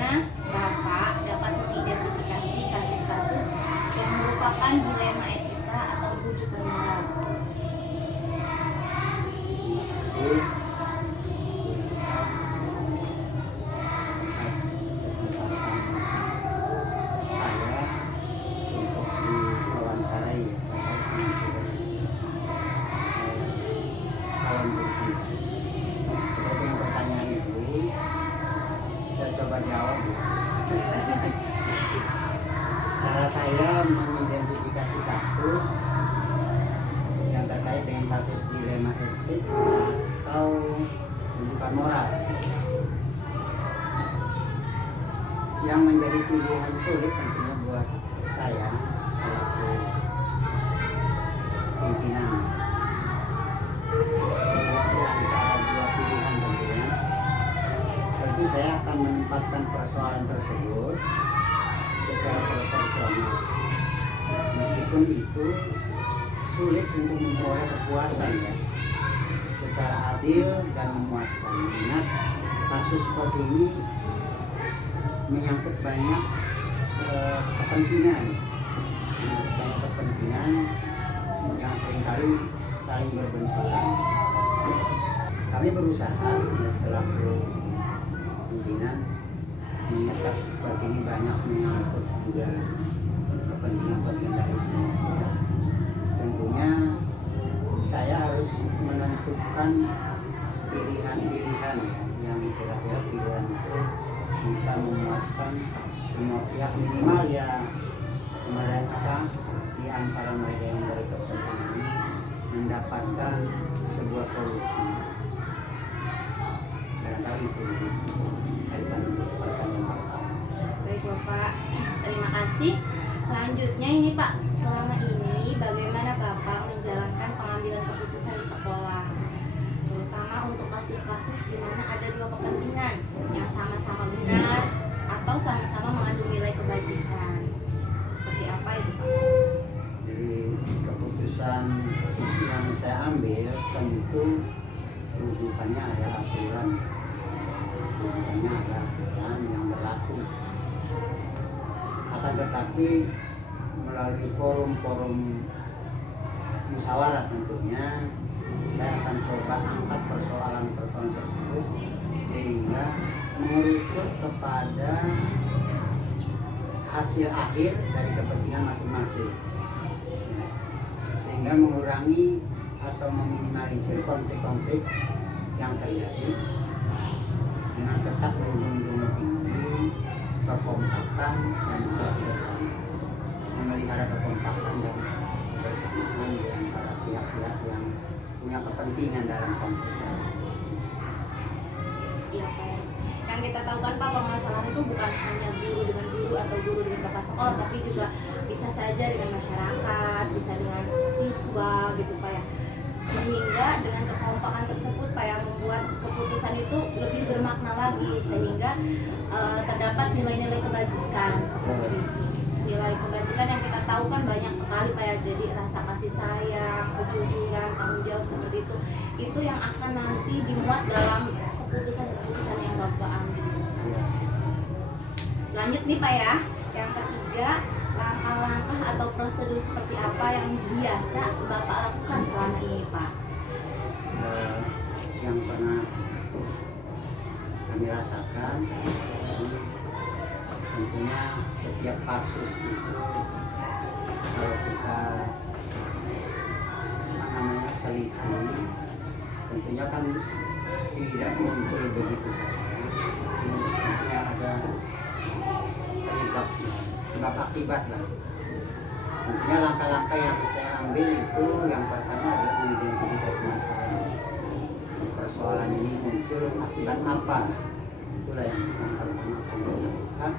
bagaimana Bapak dapat mengidentifikasi kasus-kasus yang merupakan dilema etika atau rujukan moral? Terima kasih atas kesempatan saya untuk diwawancarai calon guru. Terkait dengan pertanyaan itu, saya coba jawab. Cara saya mengidentifikasi kasus yang terkait dengan kasus dilema etik atau rujukan moral yang menjadi pilihan sulit tentunya buat saya selaku pimpinan. Sulit antara dua pilihan tentunya. Tentu saya akan menempatkan persoalan tersebut secara proporsional. Meskipun itu sulit untuk memperoleh kepuasan ya, secara adil dan memuaskan. Ingat, kasus seperti ini menyangkut banyak kepentingan yang seringkali saling berbenturan. Kami berusaha selaku pimpinan, mengingat kasus seperti ini banyak menyangkut juga kepentingan dari semua pihak. Tentunya saya harus menentukan pilihan-pilihan yang kira-kira pilihan itu bisa memuaskan semua pihak, minimal ya mereka di antara mereka yang berkepentingan mendapatkan sebuah solusi. Barangkali itu kaitan pertanyaan Bapak. Baik Bapak, terima kasih. Selanjutnya ini Pak, selama ini bagaimana Bapak menjalankan pengambilan keputusan di sekolah, terutama untuk kasus-kasus di mana ada dua kepentingan yang sama-sama benar atau sama-sama mengandung nilai kebajikan. Seperti apa itu Pak? Jadi keputusan yang saya ambil tentu rujukannya adalah aturan yang berlaku. Akan tetapi melalui forum-forum musyawarah tentunya saya akan coba angkat persoalan-persoalan tersebut sehingga mengerucut kepada hasil akhir dari kepentingan masing-masing, sehingga mengurangi atau meminimalisir konflik-konflik yang terjadi dengan tetap menjunjung tinggi kekompakan dan kebersamaan, memelihara kekompakan dan kebersamaan di antara pihak-pihak yang punya kepentingan dalam konflik tersebut. Iya Pak. Yang kita tahu kan Pak, permasalahan itu bukan hanya guru dengan guru atau guru dengan kepala sekolah, tapi juga bisa saja dengan masyarakat, bisa dengan siswa gitu Pak ya. Sehingga dengan kekompakan tersebut Pak yang membuat keputusan itu lebih bermakna lagi, sehingga terdapat nilai-nilai kebajikan seperti itu. Nilai kebajikan yang kita tahu kan banyak sekali Pak ya, jadi rasa kasih sayang, kejujuran, tanggung jawab seperti itu yang akan nanti dimuat dalam keputusan-keputusan yang Bapak ambil. Lanjut nih Pak ya, yang ketiga, langkah-langkah atau prosedur seperti apa yang biasa Bapak lakukan selama ini Pak? Yang pernah kami rasakan, tentunya setiap kasus itu kalau kita teliti, tentunya kan tidak muncul begitu saja. Tentunya ada sebab akibat lah. Tentunya langkah-langkah yang saya ambil itu yang pertama adalah mengidentifikasi masalah. Persoalan ini muncul akibat apa? Itulah yang pertama kami lakukan.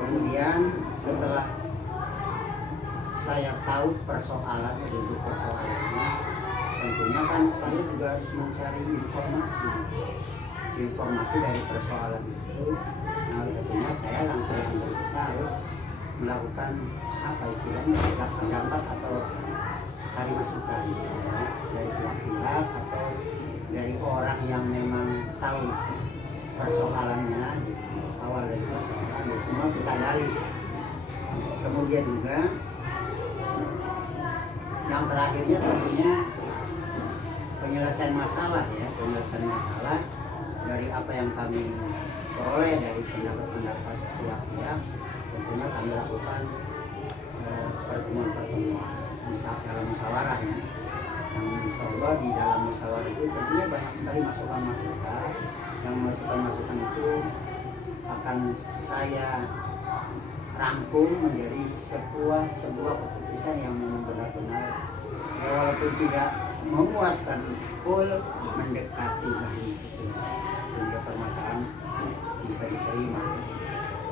Kemudian setelah saya tahu persoalan, duduk persoalannya, tentunya kan saya juga harus mencari informasi dari persoalan itu. Nah, tentunya saya langkah yang berikutnya harus melakukan apa istilahnya, pendapat atau cari masukan dari pihak-pihak atau dari orang yang memang tahu persoalannya, awal dari persoalan, ya semua kita gali. Kemudian juga yang terakhirnya tentunya penyelesaian masalah ya, penyelesaian masalah dari apa yang kami peroleh dari pendapat-pendapat pihak-pihak, tentunya kami lakukan pertemuan-pertemuan dalam musyawarah ya. Yang insya Allah di dalam musyawarah itu tentunya banyak sekali masukan-masukan, yang masukan-masukan itu akan saya rangkum menjadi sebuah keputusan yang memang benar-benar ya, walaupun tidak memuaskan, full mendekati lah gitu, sehingga permasalahan bisa diterima.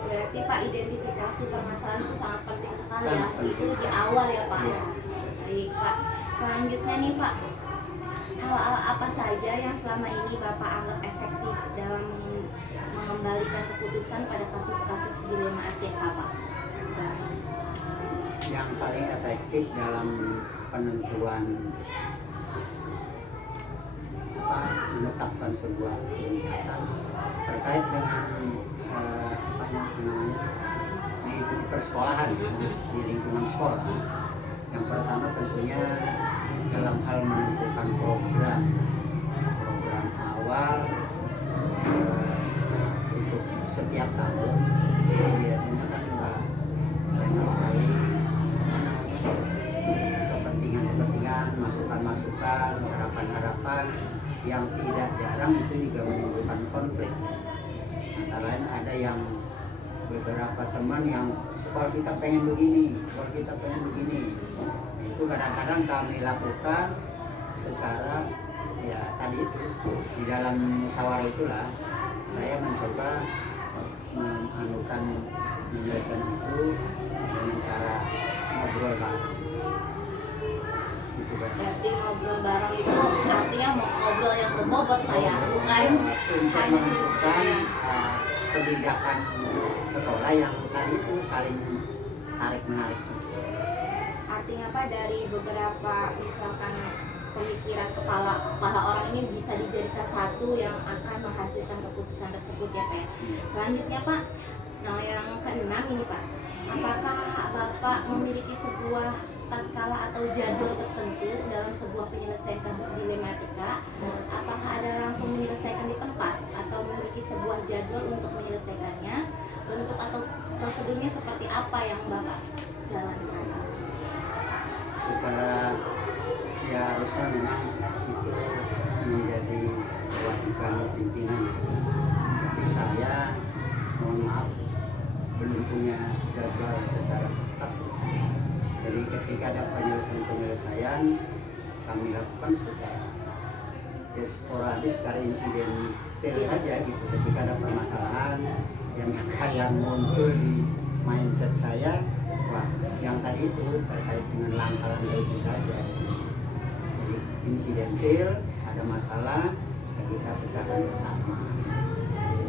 Berarti Pak, identifikasi permasalahan itu sangat penting sekali Sangat ya. penting. Itu di awal ya Pak. Iya. Baik Pak. Selanjutnya nih Pak, hal-hal apa saja yang selama ini Bapak anggap efektif dalam mengembalikan keputusan pada kasus-kasus dilema etika Pak? Yang paling efektif dalam penentuan menetapkan sebuah kebijakan terkait dengan di persekolahan, di lingkungan sekolah. Yang pertama tentunya dalam hal menentukan program awal untuk setiap tahun. Jadi biasanya kan banyak sekali kepentingan, masukan-masukan, harapan-harapan yang tidak jarang itu juga menimbulkan konflik. Antara lain ada yang beberapa teman yang sekolah kita pengen begini, sekolah kita pengen begini. Itu kadang-kadang kami lakukan secara ya tadi itu di dalam musyawarah itulah saya mencoba menyelesaikan itu dengan cara ngobrol bareng. Berarti ngobrol bareng itu artinya mau ngobrol yang berbobot Pak ya, bukan untuk hanya menentukan kebijakan sekolah yang tadi itu saling tarik menarik. artinya Pak, dari beberapa misalkan pemikiran kepala orang ini bisa dijadikan satu yang akan menghasilkan keputusan tersebut ya Pak ya. Selanjutnya Pak, nah yang keenam ini Pak, apakah Bapak memiliki sebuah tatkala atau jadwal tertentu dalam sebuah penyelesaian kasus dilema etika? Apakah ada langsung menyelesaikan di tempat atau memiliki sebuah jadwal untuk menyelesaikannya? Bentuk atau prosedurnya seperti apa yang Bapak jalankan? Secara ya harusnya memang itu menjadi kewajiban pimpinan. Tapi saya mohon maaf belum punya jadwal secara tetap. Jadi ketika ada penyelesaian kami lakukan secara sporadis, secara insidental saja gitu. Ketika ada permasalahan yang kayak muncul di mindset saya, wah yang tadi itu terkait dengan langkah-langkah itu saja. Jadi insidental, ada masalah, ya kita pecahkan bersama.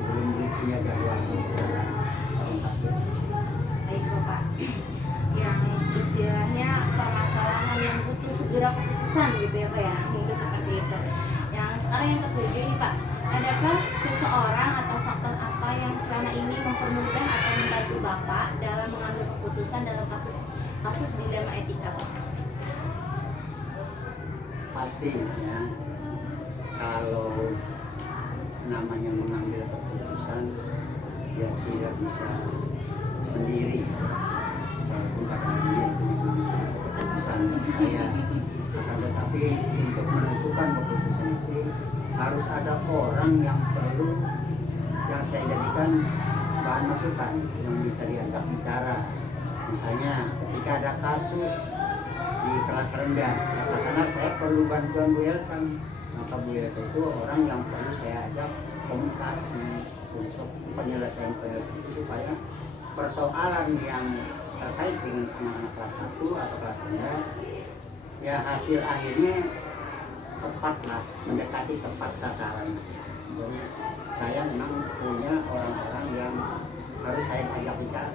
Jadi belum punya jadwal secara lengkap. Baik Bapak, yang istilahnya permasalahan yang butuh segera keputusan gitu ya Pak ya, mungkin seperti itu. Yang sekarang yang ketujuh ini Pak, adakah seseorang atau faktor apa yang selama ini mempermudah atau membantu Bapak dalam mengambil keputusan dalam kasus dilema etika Pak? Pasti ya, kalau namanya mengambil keputusan ya tidak bisa sendiri, walaupun kadang-kadang itu keputusan saya, akan tetapi untuk menentukan keputusan itu harus ada orang yang perlu, yang saya jadikan bahan masukan, yang bisa diajak bicara. Misalnya ketika ada kasus di kelas rendah, katakanlah saya perlu bantuan Bu Elsa, maka Bu Elsa itu orang yang perlu saya ajak komunikasi untuk penyelesaian itu supaya persoalan yang terkait dengan anak-anak kelas 1 atau kelas rendah ya hasil akhirnya tepat lah, mendekati tepat sasaran. Jadi saya memang punya orang-orang yang harus saya ajak bicara.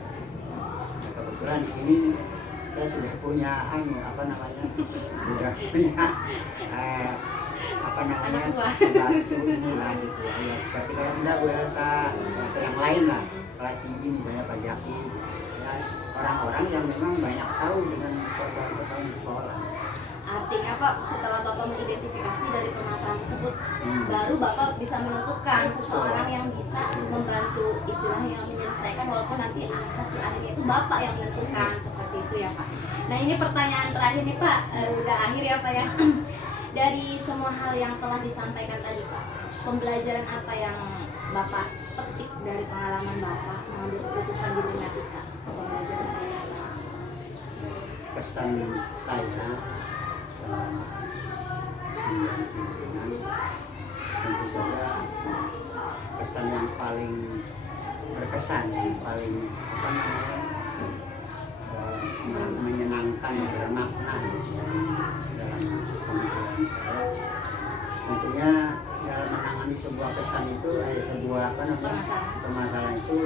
Nah, kebetulan di sini saya sudah punya sudah punya apa namanya Anak buah. membantu inilah gitu ya. Ya seperti kayak enggak Bu Elsa atau yang lain lah kelas tinggi misalnya Pak Jaki ya, orang-orang yang memang banyak tahu dengan persoalan-persoalan di sekolah. Artinya Pak, setelah Bapak mengidentifikasi dari permasalahan tersebut, Hmm. baru Bapak bisa menentukan seseorang yang bisa membantu istilahnya yang menyelesaikan, walaupun nanti hasil akhirnya itu Bapak yang menentukan, seperti itu ya Pak. Nah ini pertanyaan terakhir nih Pak, udah akhir ya Pak ya. Dari semua hal yang telah disampaikan tadi Pak, pembelajaran apa yang Bapak petik dari pengalaman Bapak mengambil keputusan di dunia kita? Pembelajaran saya apa? Kesan saya selama menjadi pimpinan tentu saja kesan yang paling berkesan, yang paling apa namanya menyenangkan, bermakna dalam pemikiran saya. Tentunya dalam menangani sebuah kesan itu, sebuah apa namanya permasalahan itu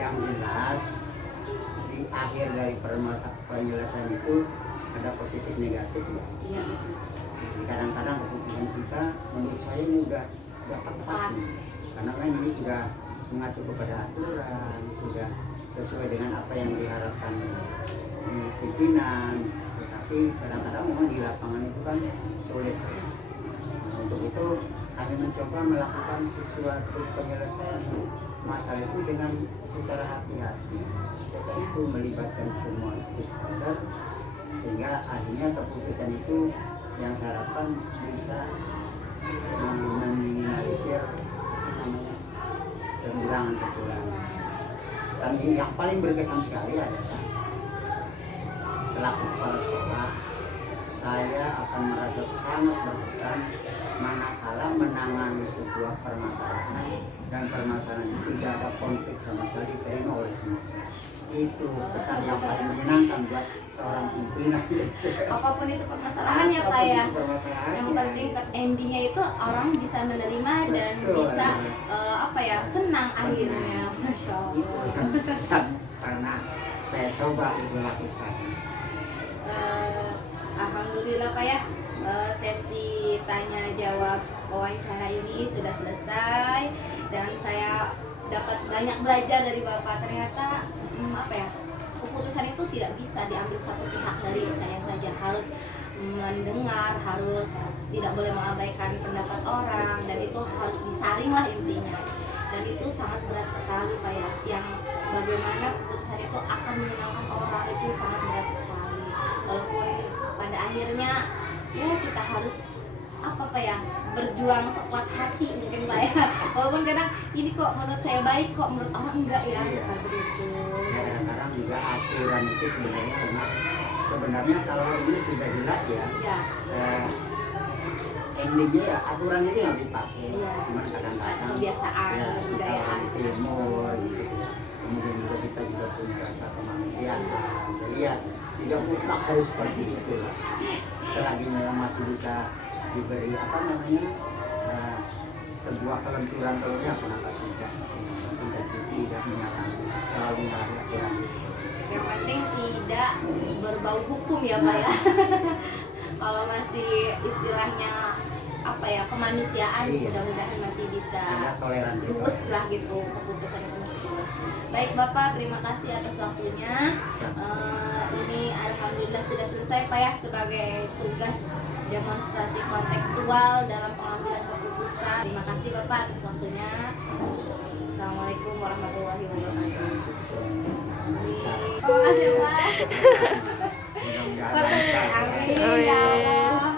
yang jelas di akhir dari penyelesaian itu ada positif negatif ya. Iya. Jadi kadang-kadang keputusan kita menurut saya ini udah tepat nih. Karena kan ini sudah mengacu kepada aturan, sudah sesuai dengan apa yang diharapkan pimpinan. Tetapi kadang-kadang memang di lapangan itu kan sulit. Nah, untuk itu kami mencoba melakukan sesuatu penyelesaian masalah itu dengan secara hati-hati, yaitu melibatkan semua stakeholder sehingga akhirnya keputusan itu yang saya harapkan bisa meminimalisir kekurangan-kekurangan. Dan yang paling berkesan sekali adalah selaku kepala sekolah, saya akan merasa sangat berkesan manakala menangani sebuah permasalahan dan permasalahan itu tidak ada konflik sama sekali diterima oleh semua. Itu kesan yang paling menyenangkan buat seorang pimpinan. Apapun itu permasalahannya Pak ya. Permasalahannya. Yang penting endingnya itu orang bisa menerima dan Betul, bisa betul. apa ya, senang akhirnya. Masya Allah. Dan karena saya coba itu lakukan. Alhamdulillah Pak ya, sesi tanya jawab wawancara ini sudah selesai dan saya dapat banyak belajar dari Bapak. Ternyata apa ya, keputusan itu tidak bisa diambil satu pihak dari saya saja, harus mendengar, harus tidak boleh mengabaikan pendapat orang, dan itu harus disaring lah intinya. Dan itu sangat berat sekali Pak ya, yang bagaimana keputusan itu akan menyenangkan orang itu sangat berat sekali. Walaupun pada akhirnya ya kita harus apa Pak ya, berjuang sekuat hati mungkin Pak ya. Walaupun kadang ini kok menurut saya baik, kok menurut orang enggak ya, seperti itu. Kadang-kadang juga aturan itu sebenarnya kalau ini sudah jelas ya, Ya. endingnya ya aturan ini nggak dipakai. Iya. Cuman kadang-kadang Kebiasaan, ya, kita kebudayaan. orang timur gitu. Kemudian juga kita juga punya rasa kemanusiaan. Jadi ya tidak mutlak harus seperti itu lah. Selagi memang masih bisa diberi apa namanya sebuah kelenturan telurnya kenapa tidak menyalahi terlalu menyalahi aturan. Yang penting tidak berbau hukum ya Pak ya. Kalau masih istilahnya apa ya, kemanusiaan, Iya. mudah-mudahan masih bisa Ada toleransi. lurus lah gitu, keputusan itu masih lurus. Baik Bapak, terima kasih atas waktunya. Ini alhamdulillah sudah selesai Pak ya, sebagai tugas demonstrasi kontekstual dalam pengambilan keputusan. Terima kasih Bapak atas waktunya. Assalamualaikum warahmatullahi wabarakatuh. Terima kasih Pak. Amin. Ya Allah.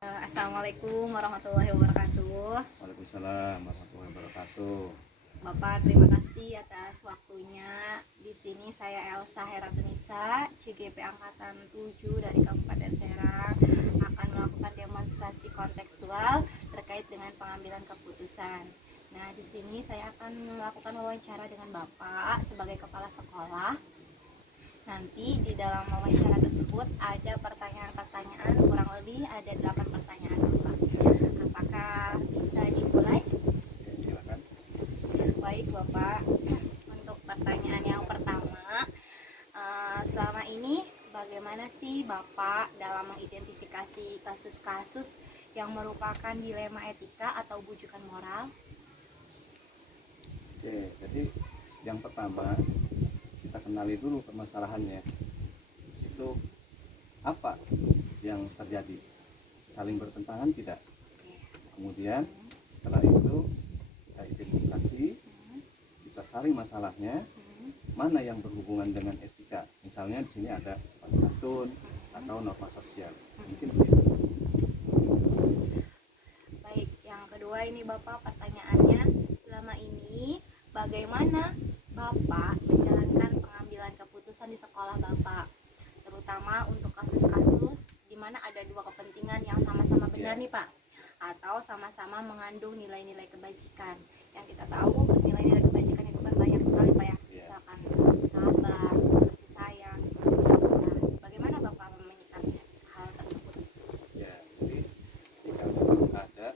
Assalamualaikum warahmatullahi wabarakatuh. Waalaikumsalam warahmatullahi wabarakatuh. Bapak, terima kasih atas waktunya. Di sini saya Elsa Heratunisa, CGP Angkatan 7 dari Kabupaten Serang, akan melakukan demonstrasi kontekstual terkait dengan pengambilan keputusan. Nah, di sini saya akan melakukan wawancara dengan Bapak sebagai kepala sekolah. Nanti di dalam wawancara tersebut ada pertanyaan-pertanyaan, kurang lebih ada 8 pertanyaan Bapak. Apakah bisa dimulai? Silakan. Baik Bapak, untuk pertanyaan yang pertama, selama ini sih Bapak dalam mengidentifikasi kasus-kasus yang merupakan dilema etika atau bujukan moral? Oke, jadi yang pertama kita kenali dulu permasalahannya. Itu apa yang terjadi? Saling bertentangan tidak? Kemudian setelah itu kita identifikasi, kita saring masalahnya, mana yang berhubungan dengan etika. Misalnya di sini ada sopan santun atau norma sosial. Mungkin begitu. Baik, yang kedua ini Bapak pertanyaannya, selama ini bagaimana Bapak menjalankan pengambilan keputusan di sekolah Bapak, terutama untuk kasus-kasus di mana ada dua kepentingan yang sama-sama benar nih Pak, atau sama-sama mengandung nilai-nilai kebajikan. Yang kita tahu nilai-nilai kebajikan itu kan banyak sekali Pak ya, misalkan sabar, kasih sayang gitu. Nah, bagaimana Bapak menyikapi hal tersebut? Ya, jadi jika memang ada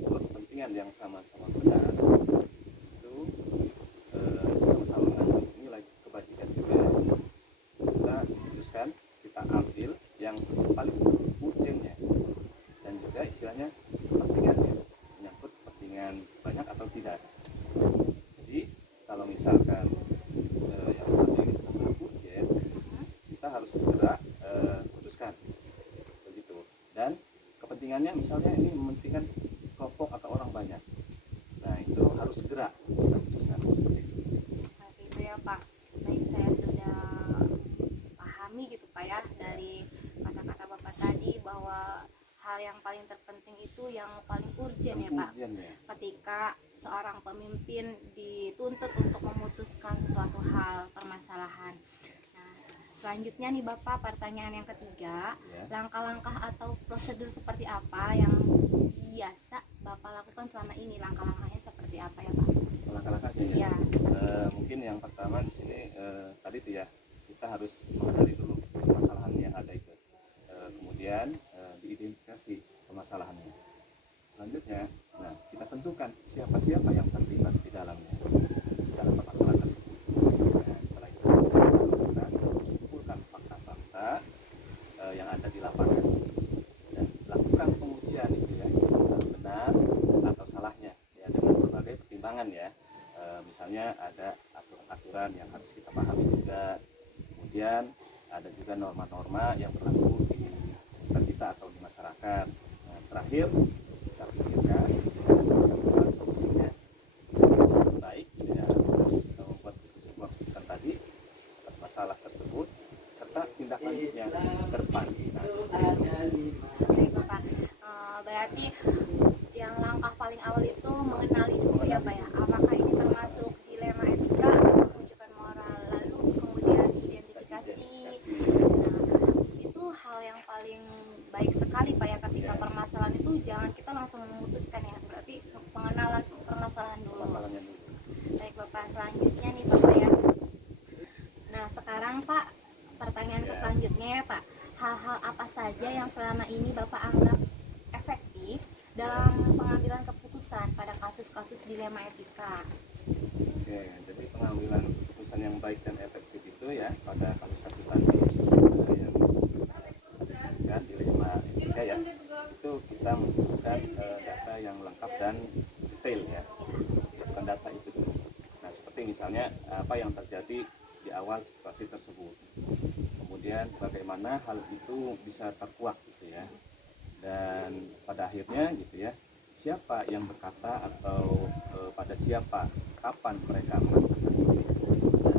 dua kepentingan yang sama-sama benar, itu sama-sama mengandung nilai kebajikan juga, kita putuskan, kita ambil yang paling urgennya, dan juga istilahnya kepentingannya menyangkut kepentingan banyak atau tidak. Jadi kalau misalkan yang satu ini benar-benar urgen, kita harus segera putuskan begitu. Dan kepentingannya misalnya ini mementingkan kelompok atau orang banyak, nah itu harus segera kita putuskan seperti itu. Seperti itu ya Pak. Baik, saya sudah pahami gitu Pak ya dari kata-kata Bapak tadi bahwa hal yang paling terpenting itu yang paling urgen ya Pak. Urgen, ya. Ketika seorang pemimpin dituntut untuk memutuskan sesuatu hal permasalahan. Nah, selanjutnya nih Bapak, pertanyaan yang ketiga, Ya. langkah-langkah atau prosedur seperti apa yang biasa Bapak lakukan selama ini? Langkah-langkahnya seperti apa ya Pak? Langkah-langkahnya ya. Ya, seperti itu. Mungkin yang pertama di sini tadi tuh ya, kita harus mengenali dulu permasalahan yang ada itu. Kemudian diidentifikasi permasalahannya. Selanjutnya, nah kita tentukan siapa-siapa yang terlibat di dalamnya, di dalam permasalahan tersebut. Nah, setelah itu kita kumpulkan fakta-fakta yang ada di lapangan dan lakukan pengujian itu ya, benar atau salahnya ya, dengan berbagai pertimbangan ya. Misalnya ada aturan-aturan yang harus kita pahami juga, kemudian ada juga norma-norma yang berlaku di sekitar kita atau di masyarakat. Nah, terakhir kita pikirkan solusinya yang baik ya, kita membuat sebuah keputusan tadi atas masalah tersebut serta tindak lanjutnya ke depan. Nah, Baik Bapak, berarti yang langkah paling awal itu mengenali dulu ya Pak ya, apakah ini termasuk dilema etika atau rujukan moral, lalu kemudian identifikasi. Nah, itu hal yang paling baik sekali Pak ya, ketika permasalahan itu jangan kita langsung memutuskan ya, berarti pengenalan permasalahan dulu. masalahnya dulu. Baik Bapak, selanjutnya nih Bapak ya. Nah sekarang Pak, pertanyaan ke selanjutnya ya Pak, hal-hal apa saja yang selama ini Bapak anggap efektif dalam pengambilan keputusan pada kasus-kasus dilema etika? Oke, jadi pengambilan keputusan yang baik dan efektif itu ya pada kasus-kasus tadi yang disebutkan dilema etika ya, itu kita membutuhkan data yang lengkap dan detail ya, bukan data itu dulu. Nah seperti misalnya apa yang terjadi di awal situasi tersebut, kemudian bagaimana hal itu bisa terkuak gitu ya, dan pada akhirnya gitu ya, siapa yang berkata atau pada siapa, kapan mereka melakukan seperti itu. Nah,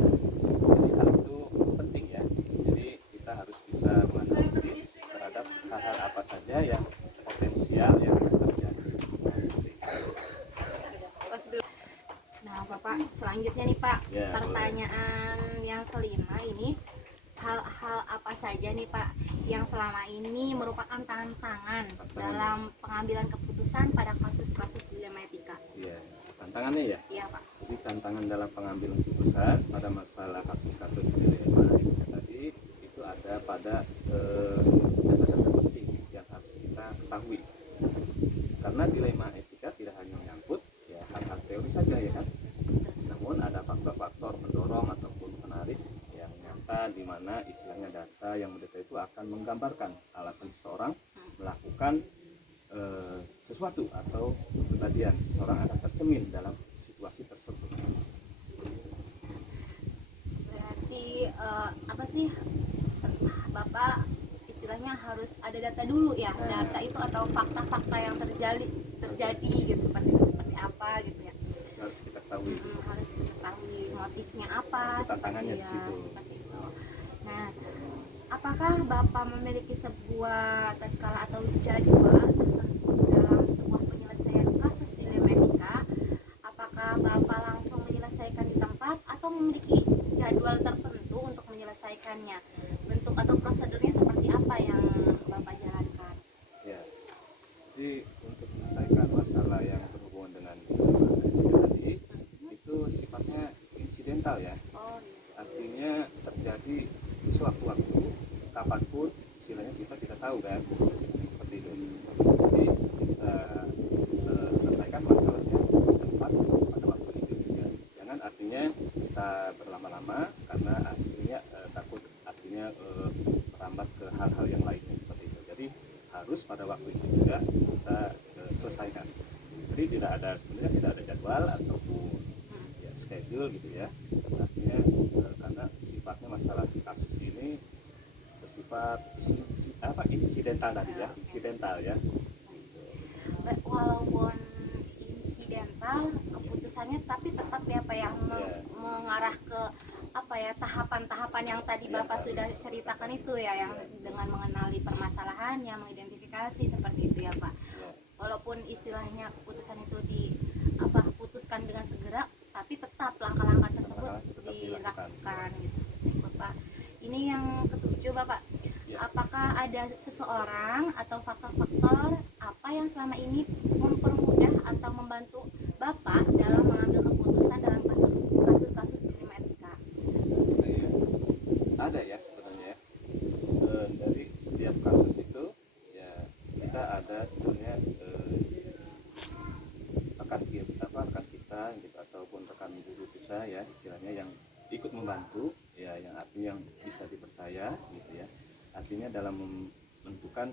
jadi hal itu penting ya, jadi kita harus bisa menganalisis terhadap hal-hal apa saja yang potensial yang akan terjadi. Nah, seperti itu. Nah Bapak, selanjutnya nih Pak, Ya, pertanyaan yang kelima ini, hal-hal apa saja nih Pak yang selama ini merupakan tantangan dalam pengambilan keputusan pada kasus-kasus dilema etika? Ya, tantangannya ya. Iya Pak. Jadi tantangan dalam pengambilan keputusan pada masalah kasus-kasus dilema etika tadi itu ada pada data-data penting yang harus kita ketahui. Karena dilema etika tidak hanya menyangkut ya hal-hal teori saja ya kan, namun ada faktor-faktor mendorong ataupun menarik yang nyata, di mana istilahnya data yang mendetail itu itu akan menggambarkan alasan seseorang melakukan sesuatu atau kepribadian seseorang akan tercermin dalam situasi tersebut. Berarti apa sih Bapak istilahnya harus ada data dulu ya, data itu atau fakta-fakta yang terjadi gitu, seperti apa gitu ya, Harus kita tahu harus diketahui motifnya apa, tantangannya di situ. seperti itu. Nah, apakah Bapak memiliki sebuah tatkala atau jadwal tertentu dalam sebuah penyelesaian kasus dilematika? Apakah Bapak langsung menyelesaikan di tempat atau memiliki jadwal tertentu untuk menyelesaikannya? Bentuk atau prosedurnya seperti apa yang Bapak jalankan? Ya, jadi untuk menyelesaikan masalah yang berhubungan dengan tadi itu sifatnya insidental ya. Oh iya. Artinya terjadi sewaktu-waktu, kapanpun, istilahnya kita tidak tahu kan, seperti itu. Jadi kita selesaikan masalahnya di tempat pada waktu itu juga. Jangan artinya kita berlama-lama karena artinya takut artinya merambat ke hal-hal yang lainnya seperti itu. Jadi harus pada waktu itu juga kita selesaikan. Jadi sebenarnya tidak ada jadwal ataupun ya, schedule gitu ya. Artinya karena sifatnya masalah kasus ini bersifat insidental tadi ya, insidental ya. Walaupun insidental keputusannya, tapi tetap ya Pak ya mengarah ke apa ya, tahapan-tahapan yang tadi Bapak sudah ceritakan itu ya, yang dengan mengenali permasalahannya, mengidentifikasi seperti itu ya Pak. Walaupun istilahnya keputusan itu putuskan dengan segera, tapi tetap langkah-langkah tersebut dilakukan gitu. Bapak, ini yang ketujuh Bapak. Apakah ada seseorang atau faktor-faktor apa yang selama ini mempermudah atau membantu Bapak dalam mengambil keputusan dalam kasus-kasus dilematika? Ada ya sebenarnya. Dari setiap kasus itu ya kita ada sebenarnya rekan kita gitu, ataupun rekan guru kita ya istilahnya yang ikut membantu ya, yang artinya yang bisa dipercaya gitu ya, artinya dalam menentukan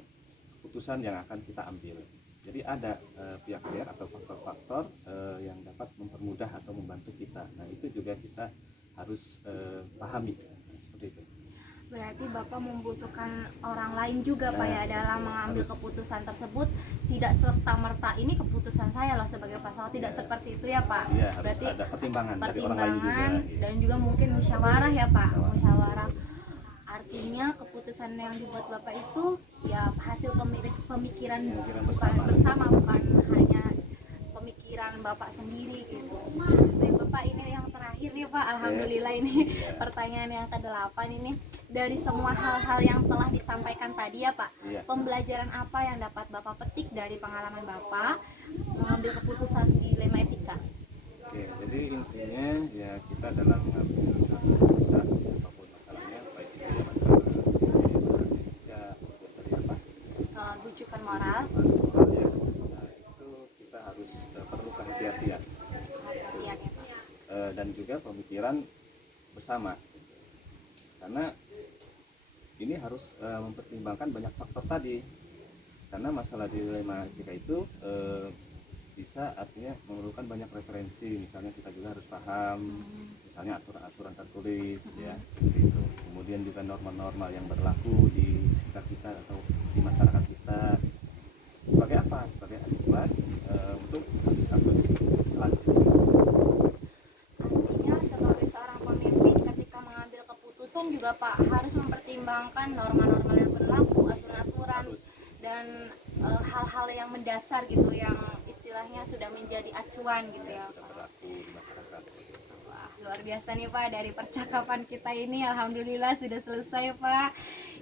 keputusan yang akan kita ambil. Jadi ada pihak-pihak atau faktor-faktor yang dapat mempermudah atau membantu kita. Nah itu juga kita harus pahami seperti itu. Berarti Bapak membutuhkan orang lain juga Pak ya dalam mengambil keputusan tersebut. Tidak serta-merta ini keputusan saya loh sebagai pasangan, tidak seperti itu ya Pak. Ya, berarti ada pertimbangan dari orang lain juga. Dan juga mungkin musyawarah ya Pak. Musyawarah. Artinya keputusan yang dibuat Bapak itu ya hasil pemikiran bersama, bukan hanya pemikiran Bapak sendiri gitu. Baik Bapak, ini yang terakhir nih Pak, alhamdulillah ini pertanyaan yang ke-8 ini. Dari semua hal-hal yang telah disampaikan tadi ya Pak, pembelajaran apa yang dapat Bapak petik dari pengalaman Bapak mengambil keputusan dilema etika? Oke, jadi intinya ya kita dalam mengambil keputusan apapun masalahnya, baik itu ya masalah ya dari apa? Rujukan moral. Ya. Nah, itu kita harus perlu kehati-hatian. Kehati-hatian ya Pak. Dan juga pemikiran bersama. Karena ini harus mempertimbangkan banyak faktor tadi, karena masalah dilema etika itu bisa artinya memerlukan banyak referensi. Misalnya kita juga harus paham misalnya aturan-aturan tertulis ya seperti itu, kemudian juga norma-norma yang berlaku di sekitar kita atau di masyarakat kita sebagai apa, sebagai acuan untuk kasus selanjutnya. Artinya sebagai seorang pemimpin ketika mengambil keputusan juga Pak harus mempertimbangkan norma-norma yang berlaku, aturan-aturan dan hal-hal yang mendasar gitu, yang istilahnya sudah menjadi acuan gitu ya Pak. Berlaku di masyarakat. Wah, luar biasa nih Pak, dari percakapan kita ini alhamdulillah sudah selesai Pak.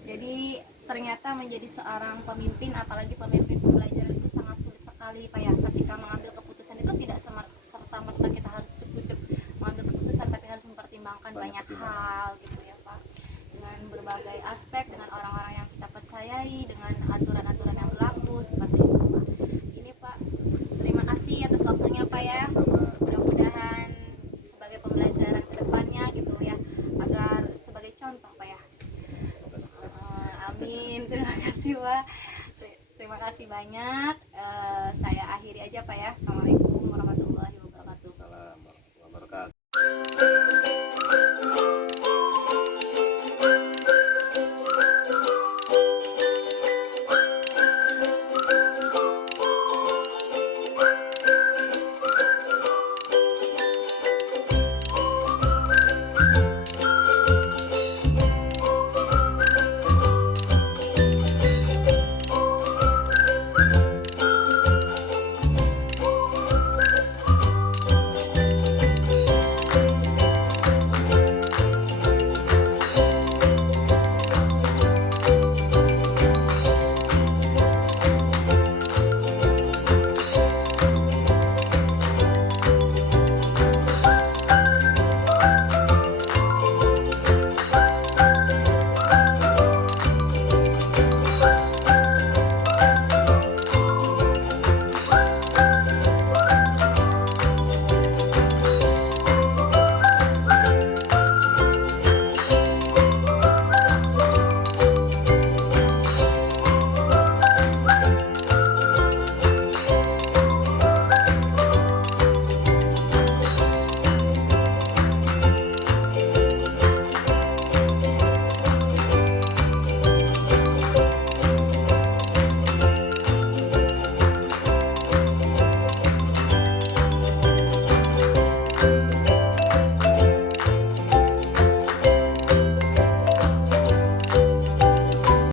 Jadi ternyata menjadi seorang pemimpin, apalagi pemimpin pembelajaran, itu sangat sulit sekali Pak ya. Ketika mengambil keputusan itu tidak serta-merta kita harus cukup mengambil keputusan, tapi harus mempertimbangkan banyak hal gitu ya Pak, dengan berbagai aspek, dengan orang-orang yang kita percayai, dengan aturan-aturan yang berlaku seperti itu Pak. Ini Pak, terima kasih atas waktunya Pak ya. Mudah-mudahan sebagai pembelajaran kedepannya gitu ya, agar sebagai contoh Pak ya. Amin. banyak. Saya akhiri aja Pak ya.